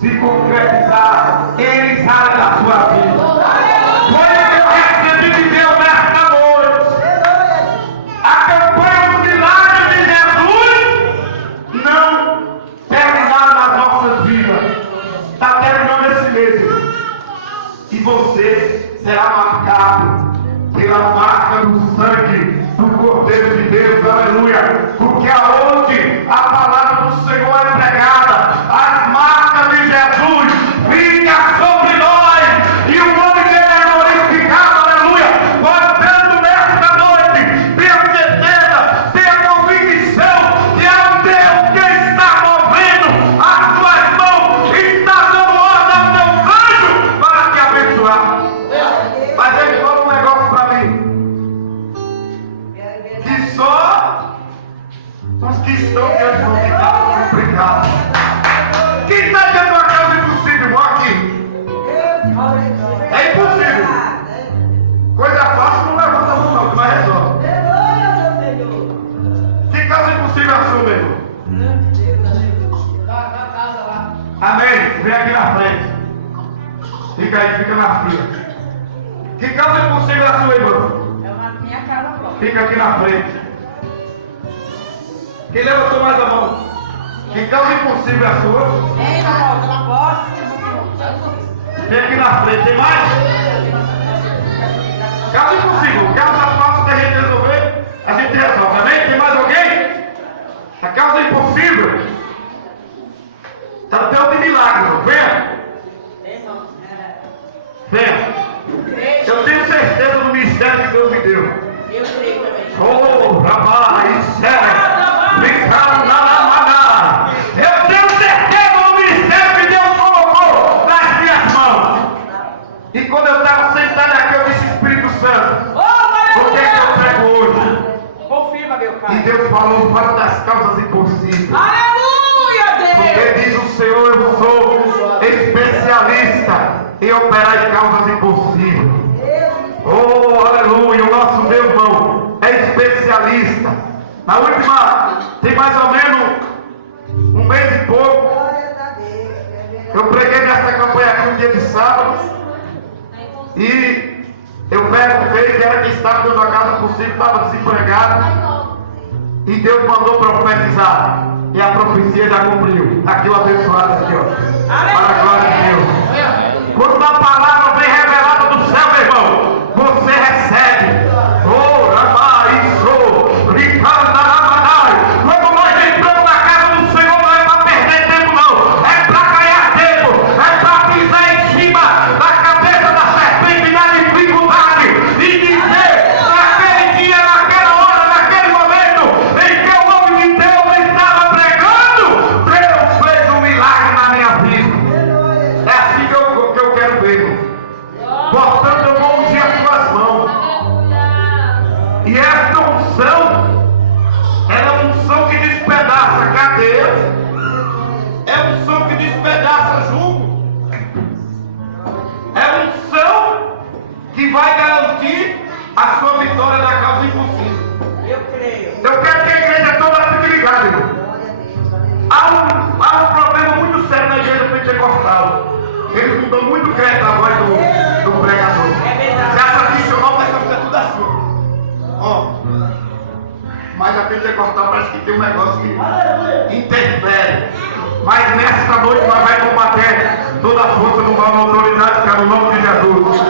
se concretizar em áreas da sua vida. Foi o que eu recebi de Deus nesta noite. A campanha dos milagres de Jesus não terminaram nas nossas vidas. Está terminando esse mês. E você será marcado pela marca do sangue do Cordeiro de Deus, aleluia. Porque aonde a palavra do Senhor é pregada, as marcas de Jesus ficam sobre nós e o nome dele é glorificado, aleluia. Portanto, nesta noite, tenha certeza, tenha convicção que é um Deus que está movendo as suas mãos, está dando ordem ao seu anjo para te abençoar. Mas ele falou um negócio para mim, que só os que estão diante do que está complicado. Quem está diante de uma causa impossível, irmão, aqui? É impossível. Coisa fácil não levanta a mão, não, que vai resolve. Que causa impossível é a sua, meu irmão? Amém? Vem aqui na frente. Fica aí, fica na fila. Que causa impossível é a sua, irmão? Minha casa própria. Fica aqui na frente. Quem levantou mais a mão? Que causa impossível é a sua? Ei, na posse. Vem aqui na frente. Tem mais? Causa impossível. Causa fácil da gente resolver, a gente resolve. Amém? Tem mais alguém? A causa impossível está no teu de milagre. Venha. Venha. Eu tenho certeza do mistério que Deus me deu. Eu creio também. Oh, rapaz, sério. Eu tenho certeza do mistério que Deus colocou nas minhas mãos. E quando eu estava sentado aqui, eu disse: Espírito Santo, o que é que eu prego hoje? Confirma, meu pai. E Deus falou: fala das causas impossíveis. Aleluia, Porque Deus. diz o Senhor: eu sou especialista em operar em causas impossíveis. Oh, aleluia, o nosso Deus, irmão, é especialista. Na última, tem mais ou menos um mês e pouco, eu preguei nessa campanha aqui um dia de sábado, e eu perguntei que era quem estava dentro da casa possível, estava desempregado, e Deus mandou profetizar, e a profecia já cumpriu. Aqui o abençoado aqui, ó, para a glória de Deus. Quando uma palavra vem revelada do céu, meu irmão, você recebe. Oh, rapaz, quando nós entramos na casa do Senhor, não é para perder tempo, não. É para ganhar tempo. É para pisar em cima da cabeça da serpente na dificuldade e dizer, naquele dia, naquela hora, naquele momento em que o nome de Deus estava pregando, Deus fez um milagre na minha vida. É assim que eu quero ver, irmão. Portanto, eu vou ungir as suas mãos. E esta unção, ela é uma unção que despedaça cadeias, é uma unção que despedaça jugo, é uma unção que vai garantir a sua vitória na causa impossível. Eu creio. Eu quero que a igreja toda fique ligada, irmão. Há um problema muito sério na igreja pentecostal. Eles não dão muito crédito à voz do pregador. É verdade. Se essa missionária vai ficar tudo assim. Ó. Mas a pentecostal parece que tem um negócio que interfere. Mas nesta noite nós vamos combater toda a força do mal na autoridade, que é no nome de Jesus.